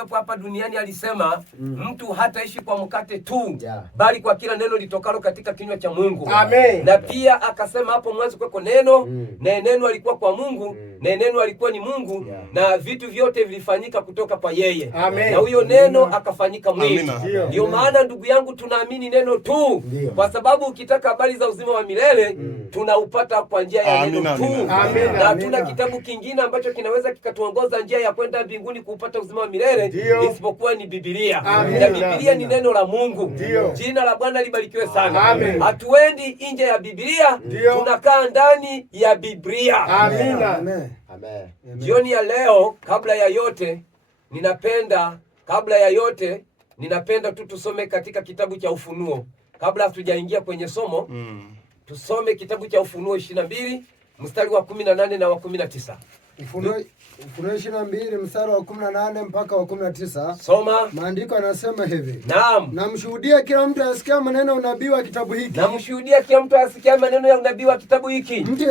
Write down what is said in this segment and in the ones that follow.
alipokuwepo hapa duniani alisema mtu hataishi kwa mkate tu, bali kwa kila neno litokalo katika kinywa cha Mungu. Amen. Na pia akasema hapo mwanzo kweko neno, na neno alikuwa kwa Mungu, na neno alikuwa ni Mungu, na vitu vyote vilifanyika kutoka kwa yeye. Amen. Na huyo neno akafanyika mwili. Ndio maana ndugu yangu tunaamini neno tu, kwa sababu ukitaka habari za uzima wa milele tunaupata kwa njia ya neno tu. Na hatuna kitabu kingine ambacho kinaweza kikatuongoza njia ya kwenda mbinguni kupata uzima wa milele isipokuwa ni Biblia. Na Biblia ni neno la Mungu. Jina la Bwana libarikiwe sana. Hatuendi nje ya Biblia, tunakaa ndani ya Biblia. Amen. Jioni ya leo, kabla ya yote ninapenda tu tusome katika kitabu cha Ufunuo. Kabla hatujaingia kwenye somo, tusome kitabu cha Ufunuo 22 mstari wa 18 na wa 19. Ufunuo 22 mstari wa 18 mpaka wa 19. Soma. Maandiko yanasema hivi. Naam. Namshuhudia kila mtu asikia maneno ya unabii wa kitabu hiki. Namshuhudia kila mtu asikia maneno ya unabii wa kitabu hiki. Mtu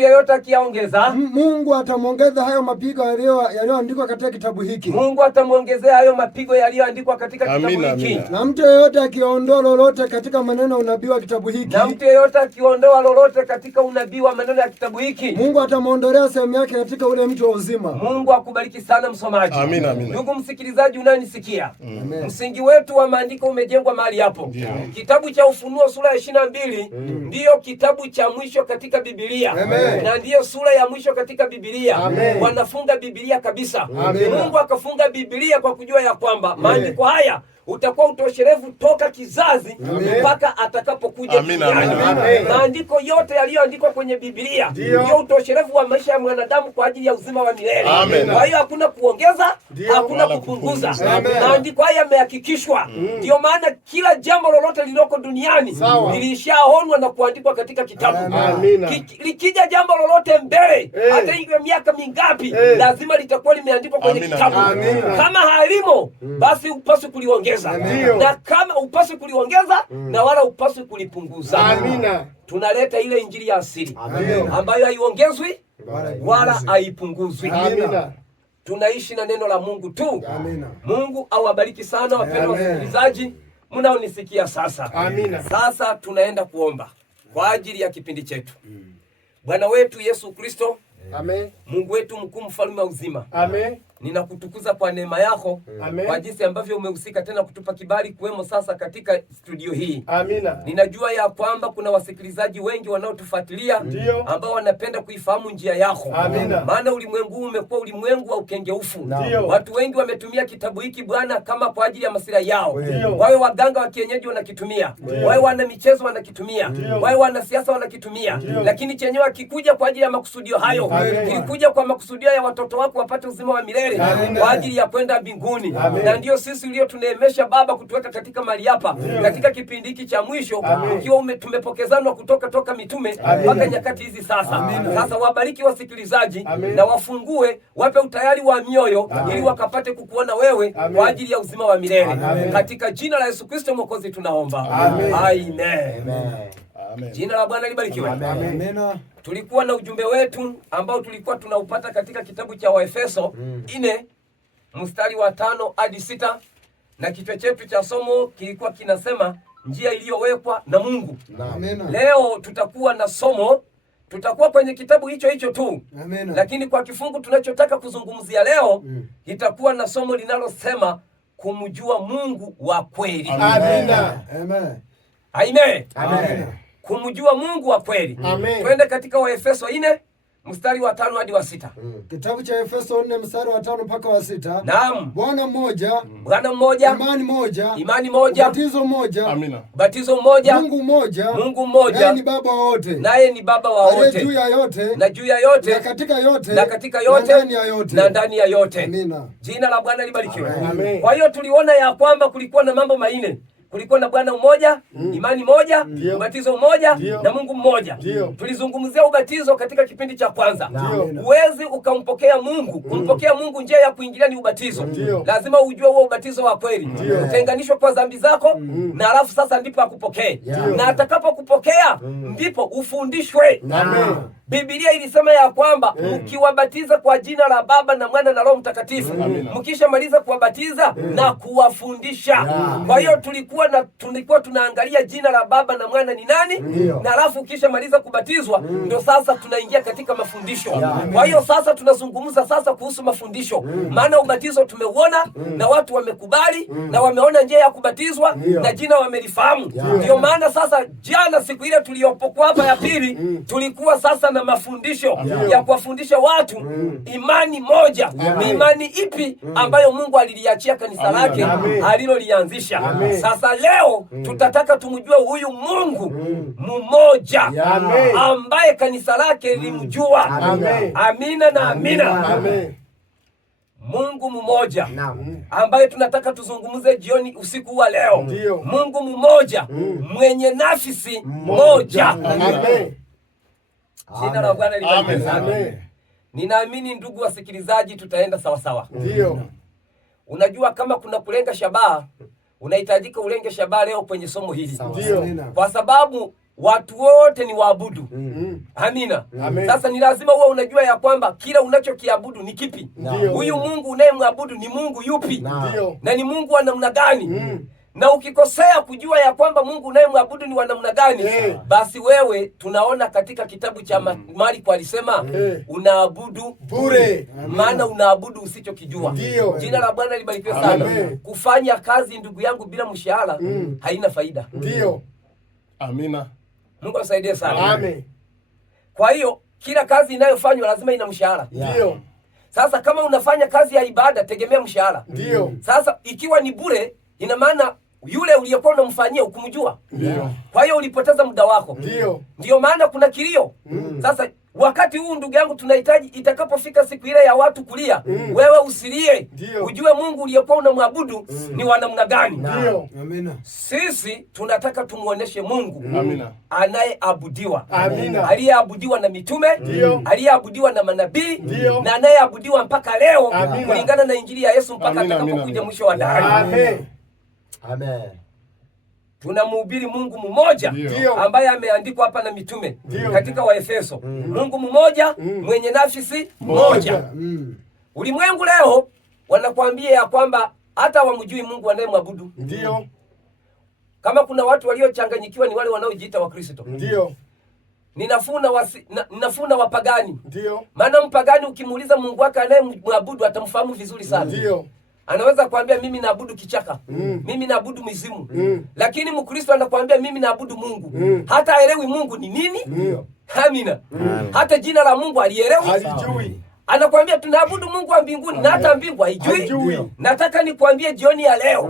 yeyote akiongeza, Mungu atamwongeza hayo mapigo yaliyoandikwa katika kitabu hiki. Mungu atamwongezea hayo mapigo yaliyoandikwa katika kitabu hiki. Na mtu yeyote akiondoa lolote katika maneno ya unabii wa kitabu hiki. Na mtu yeyote akiondoa lolote katika unabii wa maneno ya kitabu hiki, Mungu atamwondolea sehemu yake katika ule mti wa uzima. Mungu akubariki sana msomaji. Amina. Ndugu msikilizaji unanisikia, msingi wetu wa maandiko umejengwa mahali hapo. Kitabu cha Ufunuo sura ya 22 ndiyo kitabu cha mwisho katika Biblia. Na ndiyo sura ya mwisho katika Biblia. Wanafunga Biblia kabisa. Mungu akafunga Biblia kwa kujua ya kwamba maandiko haya utakuwa utosherevu toka kizazi mpaka atakapokuja duniani. Maandiko yote yaliyoandikwa kwenye Biblia ndio utosherevu wa maisha ya mwanadamu kwa ajili ya uzima wa milele. Kwa hiyo hakuna kuongeza, hakuna kupunguza. Maandiko haya yamehakikishwa. Ndio maana kila jambo lolote lililoko duniani lilishaonwa na kuandikwa katika kitabu. Likija jambo lolote mbele, hata hiyo miaka mingapi, lazima litakuwa limeandikwa kwenye kitabu. Kama halimo, basi upaswe kuliongeza. Na kama upaswe kuliongeza, na wala upaswe kulipunguza. Tunaleta ile injili ya asili ambayo haiongezwi wala haipunguzwi. Tunaishi na neno la Mungu tu. Mungu awabariki sana wapendwa wasikilizaji mnaonisikia sasa. Sasa tunaenda kuomba kwa ajili ya kipindi chetu. Bwana wetu Yesu Kristo, Mungu wetu mkuu, mfalme wa uzima, ninakutukuza kwa neema yako, kwa jinsi ambavyo umehusika tena kutupa kibali kuwemo sasa katika studio hii. Ninajua ya kwamba kuna wasikilizaji wengi wanaotufuatilia ambao wanapenda kuifahamu njia yako. Maana ulimwengu umekuwa ulimwengu wa ukengeufu. Watu wengi wametumia kitabu hiki Bwana kama kwa ajili ya maslahi yao. Wawe waganga wa kienyeji wanakitumia, wawe wana michezo wanakitumia, wawe wana siasa wanakitumia, lakini chenyewe kikuja kwa ajili ya makusudio hayo. Kilikuja kwa makusudio ya watoto wako wapate uzima wa milele kwa ajili ya kwenda mbinguni. Na ndio sisi ulio tuneemesha Baba kutuweka katika mali hapa katika kipindi hiki cha mwisho, ikiwa tumepokezanwa kutoka mitume mpaka nyakati hizi sasa. Sasa wabariki wasikilizaji na wafungue, wape utayari wa mioyo ili wakapate kukuona wewe kwa ajili ya uzima wa milele. Katika jina la Yesu Kristo Mwokozi tunaomba. Amen. Jina la Bwana libarikiwe. Tulikuwa na ujumbe wetu ambao tulikuwa tunaupata katika kitabu cha Waefeso 4 mstari wa 5 hadi 6, na kichwa chetu cha somo kilikuwa kinasema njia iliyowekwa na Mungu. Leo tutakuwa na somo, tutakuwa kwenye kitabu hicho tu. Lakini kwa kifungu tunachotaka kuzungumzia leo itakuwa na somo linalosema kumjua Mungu wa kweli. Amen. Kumjua Mungu wa kweli. Twende katika Waefeso 4 mstari wa 5 hadi wa 6. Kitabu cha Efeso 4 mstari wa 5 mpaka wa 6. Naam. Bwana mmoja, imani moja, batizo mmoja, Mungu mmoja, naye ni Baba wa wote, juu ya yote, na juu ya yote, na katika yote, na ndani ya yote. Jina la Bwana libarikiwe. Kwa hiyo tuliona ya kwamba kulikuwa na mambo manne. Kulikuwa na Bwana mmoja, imani moja, ubatizo mmoja, na Mungu mmoja. Tulizungumzia ubatizo katika kipindi cha kwanza. Huwezi ukampokea Mungu. Kumpokea Mungu njia ya kuingilia ni ubatizo. Lazima ujue huo ubatizo wa kweli. Utenganishwe kwa dhambi zako, na alafu sasa ndipo akupokee. Na atakapokupokea ndipo ufundishwe. Biblia ilisema ya kwamba mkiwabatiza kwa jina la Baba na Mwana na Roho Mtakatifu, mkishamaliza kuwabatiza na kuwafundisha. Kwa hiyo tulikuwa tunaangalia jina la Baba na Mwana ni nani, na alafu ukishamaliza kubatizwa ndio sasa tunaingia katika mafundisho. Kwa hiyo sasa tunazungumza sasa kuhusu mafundisho, maana ubatizo tumeuona na watu wamekubali na wameona njia ya kubatizwa na jina wamelifahamu. Ndio maana sasa jana siku ile tuliyopokuwa hapa ya pili tulikuwa sasa na mafundisho ya kuwafundisha watu imani moja. Ni imani ipi ambayo Mungu aliliachia kanisa lake alilolianzisha? Sasa leo tutataka tumjue huyu Mungu mmoja ambaye kanisa lake lilimjua. Amina na amina. Mungu mmoja ambaye tunataka tuzungumze jioni usiku wa leo. Mungu mmoja mwenye nafsi moja. Jina la Bwana libarikiwe sana. Ninaamini ndugu wasikilizaji, tutaenda sawa sawa. Unajua kama kuna kulenga shabaha, unahitajika ulenge shabaha leo kwenye somo hili. Kwa sababu watu wote ni waabudu. Amina. Sasa ni lazima uwe unajua ya kwamba kila unachokiabudu ni kipi. Huyu Mungu unayemwabudu ni Mungu yupi? Na ni Mungu wa namna gani? Na ukikosea kujua ya kwamba Mungu unayemwabudu ni wa namna gani, basi wewe tunaona katika kitabu cha Marko alisema unaabudu bure, maana unaabudu usichokijua. Jina la Bwana libarikiwe sana. Kufanya kazi ndugu yangu bila mshahara haina faida. Amina. Mungu asaidie sana. Kwa hiyo kila kazi inayofanywa lazima ina mshahara. Sasa kama unafanya kazi ya ibada, tegemea mshahara. Sasa ikiwa ni bure, ina maana yule uliyekuwa unamfanyia ukumjua. Kwa hiyo ulipoteza muda wako. Ndio maana kuna kilio. Sasa wakati huu ndugu yangu tunahitaji itakapofika siku ile ya watu kulia, wewe usilie. Ujue Mungu uliyekuwa unamwabudu ni wa namna gani. Sisi tunataka tumuoneshe Mungu anayeabudiwa. Aliyeabudiwa na mitume, aliyeabudiwa na manabii, na anayeabudiwa mpaka leo kulingana na Injili ya Yesu mpaka atakapokuja mwisho wa dahari. Amen. Tunamhubiri Mungu mmoja ambaye ameandikwa hapa na mitume katika Waefeso. Mungu mmoja mwenye nafsi moja. Ulimwengu leo wanakuambia ya kwamba hata wamjui Mungu anayemwabudu. Kama kuna watu waliochanganyikiwa ni wale wanaojiita Wakristo. Ninafuna wapagani. Maana mpagani ukimuuliza Mungu wake anayemwabudu atamfahamu vizuri sana. Anaweza kuambia mimi naabudu kichaka, mimi naabudu mizimu. Lakini Mkristo anakuambia mimi naabudu Mungu. Hata haelewi Mungu ni nini. Amina. Hata jina la Mungu halijui. Anakuambia tunaabudu Mungu wa mbinguni na hata mbingu haijui. Nataka nikuambie jioni ya leo,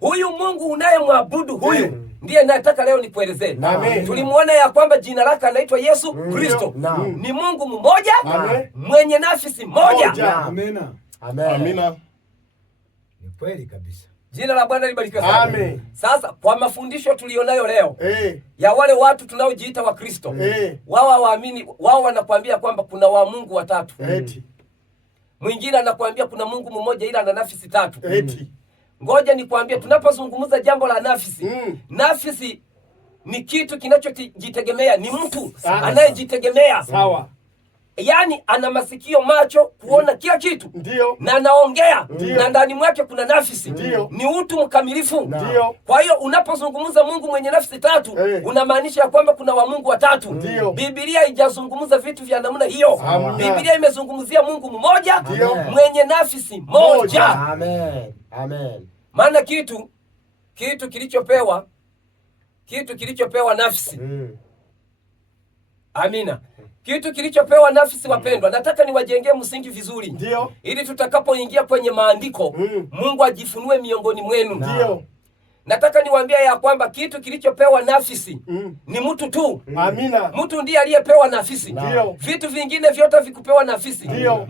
huyu Mungu unayemwabudu huyu ndiye nataka leo nikuelezee. Tulimuona ya kwamba jina lake anaitwa Yesu Kristo. Ni Mungu mmoja mwenye nafsi moja. Amina. Ni kweli kabisa. Jina la Bwana libarikiwe sana. Sasa kwa mafundisho tulionayo leo ya wale watu tunaojiita wa Kristo, wao waamini, wao wanakuambia kwamba kuna wa Mungu watatu. Mwingine anakuambia kuna Mungu mmoja ila ana nafsi tatu. Ngoja nikwambie, tunapozungumza jambo la nafsi, nafsi ni kitu kinachojitegemea, ni mtu anayejitegemea. Yaani ana masikio, macho, kuona kila kitu. Na anaongea. Na ndani mwake kuna nafsi. Ni utu mkamilifu. Kwa hiyo unapozungumza Mungu mwenye nafsi tatu, unamaanisha ya kwamba kuna wa Mungu watatu. Biblia haijazungumza vitu vya namna hiyo. Biblia imezungumzia Mungu mmoja mwenye nafsi moja. Amen. Maana kitu kilichopewa nafsi. Amina. Kitu kilichopewa nafsi, wapendwa, nataka niwajengee msingi vizuri. Ili tutakapoingia kwenye maandiko, Mungu ajifunue miongoni mwenu. Nataka niwaambie ya kwamba kitu kilichopewa nafsi ni mtu tu. Mtu ndiye aliyepewa nafsi. Vitu vingine vyote vikupewa nafsi.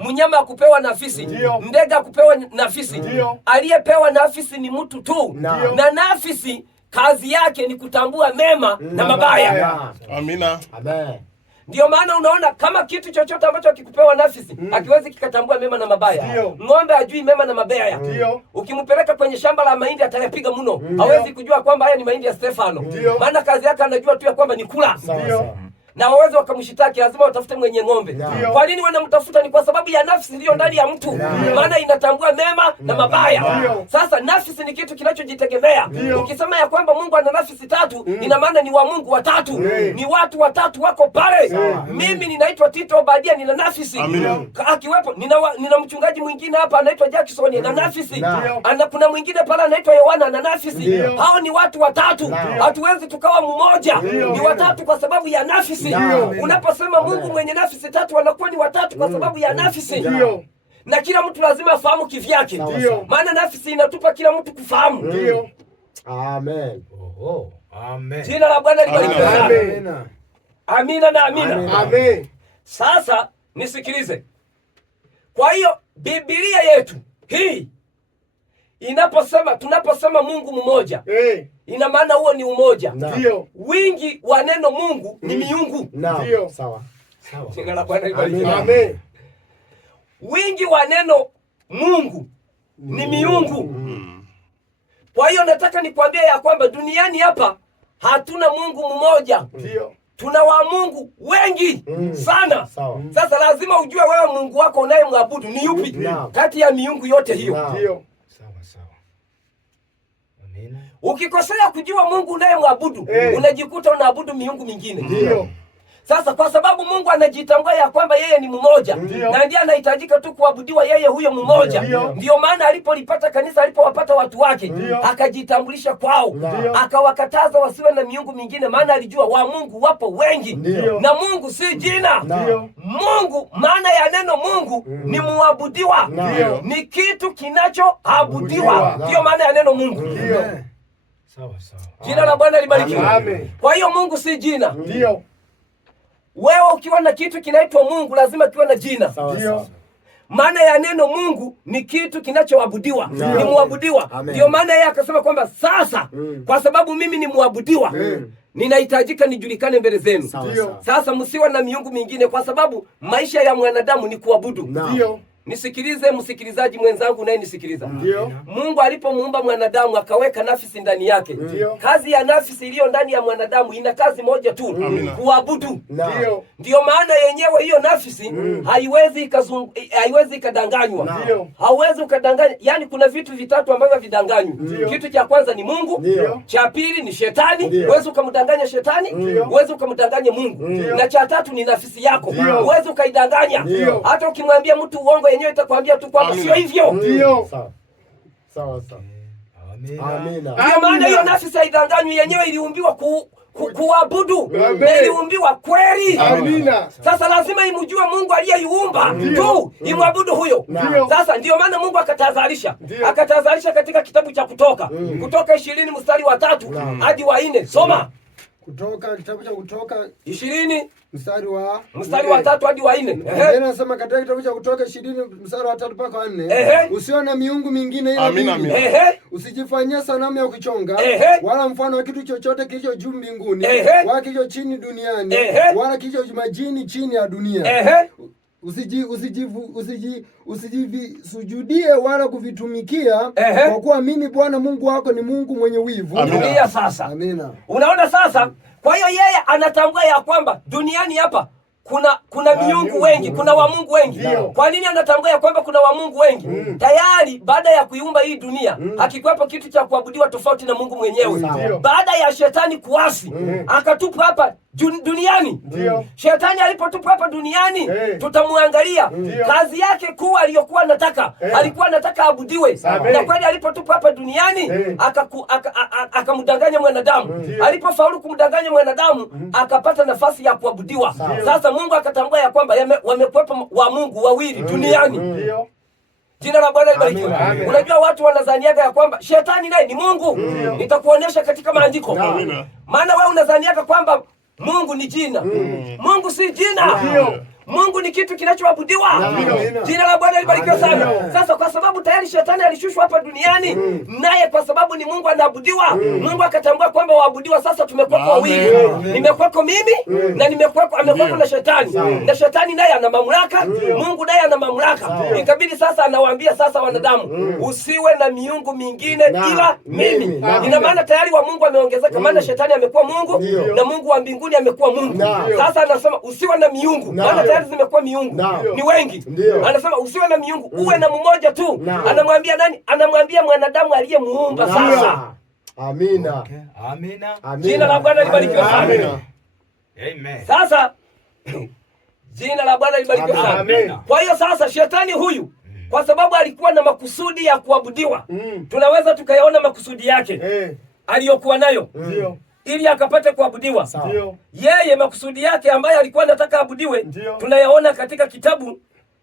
Mnyama akupewa nafsi. Ndege akupewa nafsi. Aliyepewa nafsi ni mtu tu. Na nafsi kazi yake ni kutambua mema na mabaya. Amina. Ndio maana unaona kama kitu chochote ambacho kikupewa nafsi hakiwezi kikatambua mema na mabaya. Ng'ombe hajui mema na mabaya. Ukimpeleka kwenye shamba la mahindi atayapiga mno. Hawezi kujua kwamba haya ni mahindi ya Stefano. Maana kazi yake anajua tu ya kwamba ni kula. na waweze wakamshitaki, lazima watafute mwenye ng'ombe. Kwa nini wanamtafuta? Ni kwa sababu ya nafsi iliyo ndani ya mtu, maana inatambua mema na mabaya. Sasa nafsi ni kitu kinachojitegemea. Ukisema ya kwamba Mungu ana nafsi tatu, ina maana ni wa Mungu watatu, ni watu watatu wako pale. Mimi ninaitwa Tito Obadia, nina nafsi. Akiwepo nina mchungaji mwingine hapa anaitwa Jackson, ana nafsi. Kuna mwingine pale anaitwa Yohana, ana nafsi. Hao ni watu watatu, hatuwezi tukawa mmoja, ni watatu kwa sababu ya nafsi. Unaposema Mungu mwenye nafsi tatu, wanakuwa ni watatu kwa sababu ya nafsi. Na kila mtu lazima afahamu kivyake, maana nafsi inatupa kila mtu kufahamu. Amen. Amen. Jina la Bwana libarikiwe sana. Amina na amina. Amen. Sasa nisikilize. Kwa hiyo Biblia yetu hii tunaposema Mungu mmoja, ina maana huo ni umoja. Wingi wa neno Mungu ni miungu. Sawa. Jina la Bwana libarikiwe. Amen. Wingi wa neno Mungu ni miungu. Kwa hiyo nataka nikwambie ya kwamba duniani hapa hatuna Mungu mmoja. Tuna wa Mungu wengi sana. Sasa lazima ujue wewe Mungu wako unayemwabudu ni yupi kati ya miungu yote hiyo. Sawa. Amina. Ukikosea kujua Mungu unayemwabudu, unajikuta unaabudu miungu mingine. Sasa kwa sababu Mungu anajitambua ya kwamba yeye ni mmoja, na ndiye anahitajika tu kuabudiwa yeye huyo mmoja. Ndio maana alipolipata kanisa, alipowapata watu wake, akajitambulisha kwao, akawakataza wasiwe na miungu mingine, maana alijua wa Mungu wapo wengi. Na Mungu si jina. Mungu, maana ya neno Mungu ni muabudiwa, ni kitu kinachoabudiwa. Ndio maana ya neno Mungu. Sawa. Jina la Bwana libarikiwe. Kwa hiyo Mungu si jina. Wewe ukiwa na kitu kinaitwa Mungu, lazima kiwe na jina. Maana ya neno Mungu ni kitu kinachoabudiwa, ni muabudiwa. Ndio maana yeye akasema kwamba sasa kwa sababu mimi ni muabudiwa, ninahitajika nijulikane mbele zenu. Sasa msiwe na miungu mingine, kwa sababu maisha ya mwanadamu ni kuabudu. Nisikilize msikilizaji mwenzangu naye nisikiliza. Mungu alipomuumba mwanadamu akaweka nafsi ndani yake. Kazi ya nafsi iliyo ndani ya mwanadamu ina kazi moja tu, kuabudu. Ndio maana yenyewe hiyo nafsi haiwezi ikadanganywa. Hauwezi ukadanganya. Yaani kuna vitu vitatu ambavyo vidanganywa. Kitu cha kwanza ni Mungu, cha pili ni shetani, huwezi ukamdanganya shetani, huwezi ukamdanganya Mungu. Na cha tatu ni nafsi yako, huwezi ukaidanganya. Hata ukimwambia mtu uongo, yenyewe itakwambia tu kwamba sio hivyo. Sawa. Amina. Ndio maana hiyo nafsi haidanganywi, yenyewe iliumbiwa kuabudu, iliumbiwa kweli. Amina. Sasa lazima imjue Mungu aliyeiumba tu, imwabudu huyo. Sasa ndio maana Mungu akatahadharisha katika kitabu cha Kutoka 20 mstari wa 3 hadi wa 4. Soma kitabu cha Kutoka 20 mstari wa 3 hadi wa 4. Yeye anasema katika kitabu cha Kutoka 20 mstari wa 3 mpaka 4, usiwe na miungu mingine ila mimi. Usijifanyie sanamu ya kuchonga wala mfano wa kitu chochote kilicho juu mbinguni wala kilicho chini duniani wala kilicho majini chini ya dunia. Usijivisujudie wala kuvitumikia, kwa kuwa mimi Bwana Mungu wako ni Mungu mwenye wivu. Amina. Sasa amina. Unaona sasa, kwa hiyo yeye anatambua ya kwamba duniani hapa kuna miungu wengi, kuna wa Mungu wengi. Kwa nini anatambua ya kwamba kuna wa Mungu wengi? Tayari baada ya kuiumba hii dunia hakikuwepo kitu cha kuabudiwa tofauti na Mungu mwenyewe. Baada ya shetani kuasi akatupa hapa duniani. Shetani alipotupa hapa duniani, tutamwangalia kazi yake kuu aliyokuwa anataka. Alikuwa anataka abudiwe. Na kweli alipotupa hapa duniani akamdanganya mwanadamu. Alipofaulu kumdanganya mwanadamu, akapata nafasi ya kuabudiwa. Sasa Mungu akatambua ya kwamba wamekuwepo wa Mungu wawili duniani. Jina la Bwana libarikiwe. Unajua watu wanazaniaga ya kwamba shetani naye ni Mungu. Nitakuonyesha katika maandiko. Maana wewe unazaniaga kwamba Mungu ni jina. Mungu si jina. Mungu ni kitu kinachoabudiwa. Jina la Bwana libarikiwe sana. Sasa kwa sababu tayari shetani alishushwa hapa duniani, naye kwa sababu ni Mungu anaabudiwa, Mungu akatambua kwamba waabudiwa sasa tumekuwa wawili. Nimekuwako mimi na amekuwako na shetani. Na shetani naye ana mamlaka, Mungu naye ana mamlaka. Ikabidi sasa anawaambia sasa wanadamu, usiwe na miungu mingine ila mimi. Ina maana tayari wa Mungu ameongezeka, maana shetani amekuwa Mungu na Mungu wa mbinguni amekuwa Mungu. Sasa anasema usiwe na miungu, maana tayari zimekuwa miungu. Ni wengi. Anasema usiwe na miungu, uwe na mmoja tu. Anamwambia nani? Anamwambia mwanadamu aliyemuumba sasa. Amina. Amina. Jina la Bwana libarikiwe sana. Amen. Sasa jina la Bwana libarikiwe sana. Kwa hiyo sasa shetani huyu kwa sababu alikuwa na makusudi ya kuabudiwa, tunaweza tukayaona makusudi yake aliyokuwa nayo ili akapate kuabudiwa. Yeye makusudi yake ambayo alikuwa anataka abudiwe tunayaona katika kitabu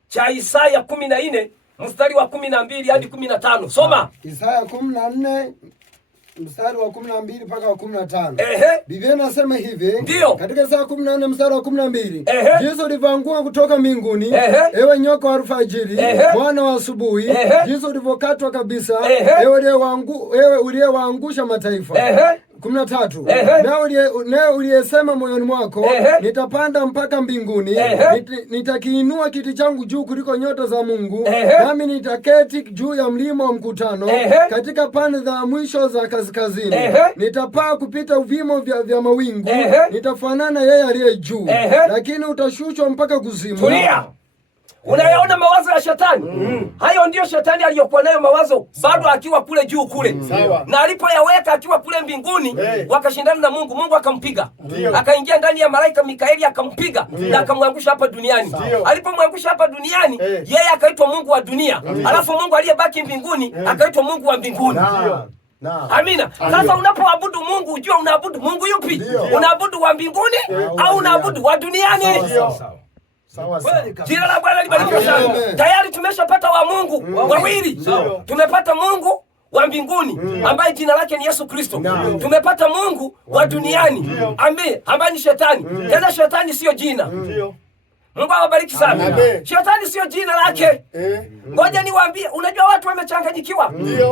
cha Isaya 14 mstari wa 12 hadi 15. Soma. Isaya 14 mstari wa 12 mpaka wa 15. Biblia inasema hivi. Ndio. Katika Isaya 14 mstari wa 12. Jinsi ulivyoanguka kutoka mbinguni, ewe nyoka wa alfajiri, mwana wa asubuhi, jinsi ulivyokatwa kabisa, ewe uliyewaangusha mataifa. 13. Nawe uliyesema moyoni mwako, nitapanda mpaka mbinguni, nitakiinua kiti changu juu kuliko nyota za Mungu, nami nitaketi juu ya mlima wa mkutano, katika pande za mwisho za kaskazini. Nitapaa kupita uvimo vya mawingu, nitafanana yeye aliye juu, lakini utashushwa mpaka kuzimu. Tulia. Unayaona mawazo ya shetani? Hayo ndiyo shetani aliyokuwa nayo mawazo bado akiwa kule juu kule. Na alipoyaweka akiwa kule mbinguni, wakashindana na Mungu. Mungu akampiga. Akaingia ndani ya malaika Mikaeli akampiga na akamwangusha hapa duniani. Alipomwangusha hapa duniani, yeye akaitwa Mungu wa dunia. Alafu Mungu aliyebaki mbinguni akaitwa Mungu wa mbinguni. Amina. Sasa unapoabudu Mungu, ujue unaabudu Mungu yupi? Unaabudu wa mbinguni au unaabudu wa duniani? Jina la Bwana libarikiwe sana. Tayari tumeshapata wa Mungu wawili. Tumepata Mungu wa mbinguni ambaye jina lake ni Yesu Kristo. Tumepata Mungu wa duniani ambaye ni shetani. Tena shetani sio jina. Mungu awabariki sana. Shetani sio jina lake. Ngoja niwaambie, unajua watu wamechanganyikiwa.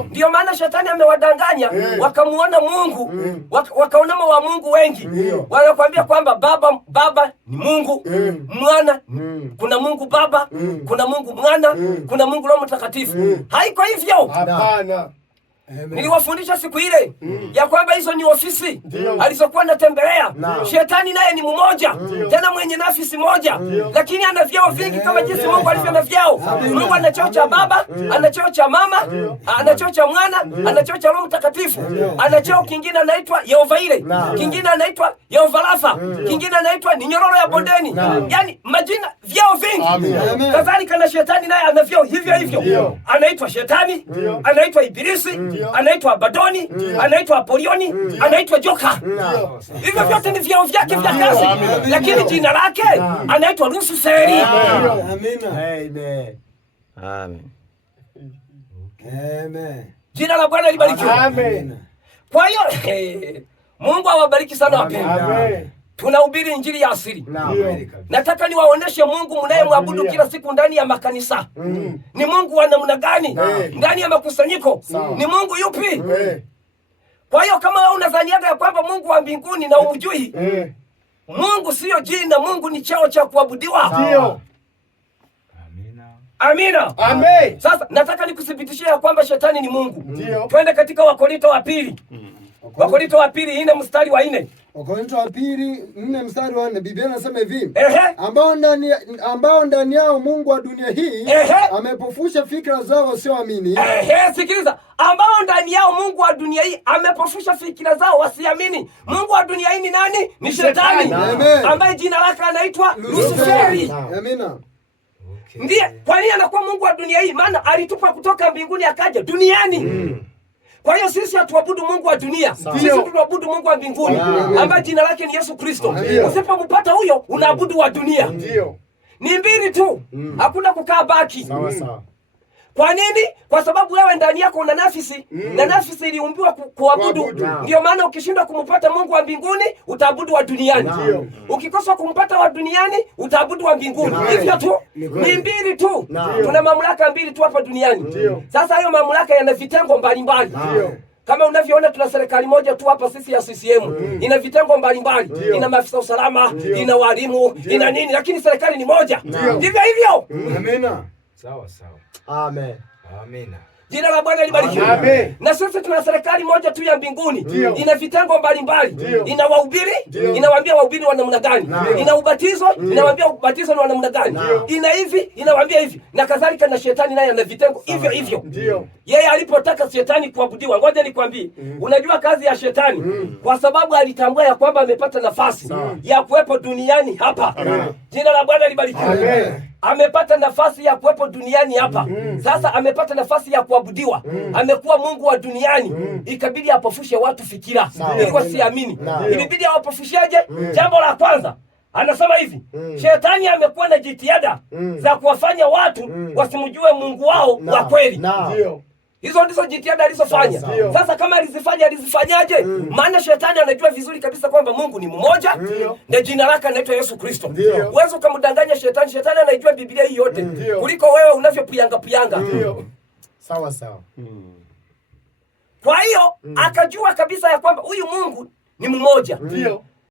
Ndio maana shetani amewadanganya, wakamuona Mungu, wakaona wa Mungu wengi. Wanakuambia kwamba baba ni Mungu, mwana kuna Mungu Baba, kuna Mungu Mwana, kuna Mungu Roho Mtakatifu. Haiko hivyo. Hapana. Niliwafundisha siku ile ya kwamba hizo ni ofisi alizokuwa natembelea. Shetani naye ni mmoja, tena mwenye nafsi moja, lakini ana vyeo vingi kama jinsi Mungu alivyo na vyeo. Mungu ana cheo cha baba, ana cheo cha mama, ana cheo cha mwana, ana cheo cha Roho Mtakatifu. Ana cheo kingine anaitwa Yehova ile, kingine anaitwa Yehova Rafa, kingine anaitwa ni nyororo ya bondeni. Yani majina, vyeo vingi. Kadhalika na shetani naye ana vyeo hivyo hivyo. Anaitwa shetani, anaitwa ibilisi, anaitwa Abadoni, anaitwa Apolioni, anaitwa joka. Hivyo vyote ni vyeo vyake vya kazi, lakini jina lake anaitwa Lusiferi. Amen. Jina la Bwana libarikiwe. Amen. Kwa hiyo Mungu awabariki sana wapendwa. Tunahubiri injili ya asili. Nataka niwaoneshe Mungu mnayemwabudu kila siku ndani ya makanisa. Ni Mungu wa namna gani? Ndani ya makusanyiko ni Mungu yupi? Kwa hiyo kama wewe unadhaniaga ya kwamba Mungu wa mbinguni na umjui, Mungu sio jina, Mungu ni cheo cha kuabudiwa. Amina. Amen. Sasa nataka nikuthibitishie ya kwamba shetani ni Mungu. Twende katika Wakorinto wa pili. Wakorinto wa pili 4 mstari wa 4. Wakorinto wa pili 4 mstari wa 4. Biblia inasema hivi. Ambao ndani yao Mungu wa dunia hii amepofusha fikra zao wasioamini. Sikiliza. Ambao ndani yao Mungu wa dunia hii amepofusha fikra zao wasiamini. Mungu wa dunia hii ni nani? Ni shetani. Ambaye jina lake anaitwa Lusiferi. Amina. Ndiye kwa nini anakuwa Mungu wa dunia hii? Maana alitupa kutoka mbinguni akaja duniani. Kwa hiyo sisi hatuabudu Mungu wa dunia. Sisi tunaabudu Mungu wa mbinguni ambaye jina lake ni Yesu Kristo. Usipompata huyo unaabudu wa dunia. Ni mbili tu. Hakuna kukaa baki. Kwa nini? Kwa sababu wewe ndani yako una nafsi, na nafsi iliumbiwa kuabudu. Ndio maana ukishindwa kumpata Mungu wa mbinguni, utaabudu wa duniani. Ukikosa kumpata wa duniani, utaabudu wa mbinguni. Hivyo tu, ni mbili tu. Tuna mamlaka mbili tu hapa duniani. Sasa hayo mamlaka yana vitengo mbalimbali. Kama unavyoona tuna serikali moja tu hapa sisi ya CCM. Ina vitengo mbalimbali. Ina maafisa usalama, ina walimu, ina nini, lakini serikali ni moja. Ndivyo hivyo. Amina. Sawa sawa. Amen. Amina. Jina la Bwana libarikiwe. Amen. Na sisi tuna serikali moja tu ya mbinguni. Ina vitengo mbalimbali. Ina wahubiri, inawaambia wahubiri wa namna gani. Ina ubatizo, inawaambia ubatizo ni wa namna gani. Ina hivi, inawaambia hivi. Na kadhalika na shetani naye ana vitengo hivyo hivyo. Yeye alipotaka shetani kuabudiwa, ngoja nikwambie, unajua kazi ya shetani, kwa sababu alitambua ya kwamba amepata nafasi ya kuwepo duniani hapa. Jina la Bwana libarikiwe. Amepata nafasi ya kuwepo duniani hapa. Sasa amepata nafasi ya kuabudiwa. Amekuwa Mungu wa duniani. Ikabidi apofushe watu fikira. Ilikuwa siamini. Ilibidi awapofusheje? Jambo la kwanza, anasema hivi, shetani amekuwa na jitihada za kuwafanya watu wasimjue Mungu wao wa kweli. Hizo ndizo jitihada alizofanya. Sasa kama alizifanyaje? Maana shetani anajua vizuri kabisa kwamba Mungu ni mmoja, na jina lake anaitwa Yesu Kristo. Uwezo kumdanganya shetani. Shetani anajua Biblia hii yote kuliko wewe unavyopuyanga. Sawa sawa. Kwa hiyo akajua kabisa ya kwamba huyu Mungu ni mmoja.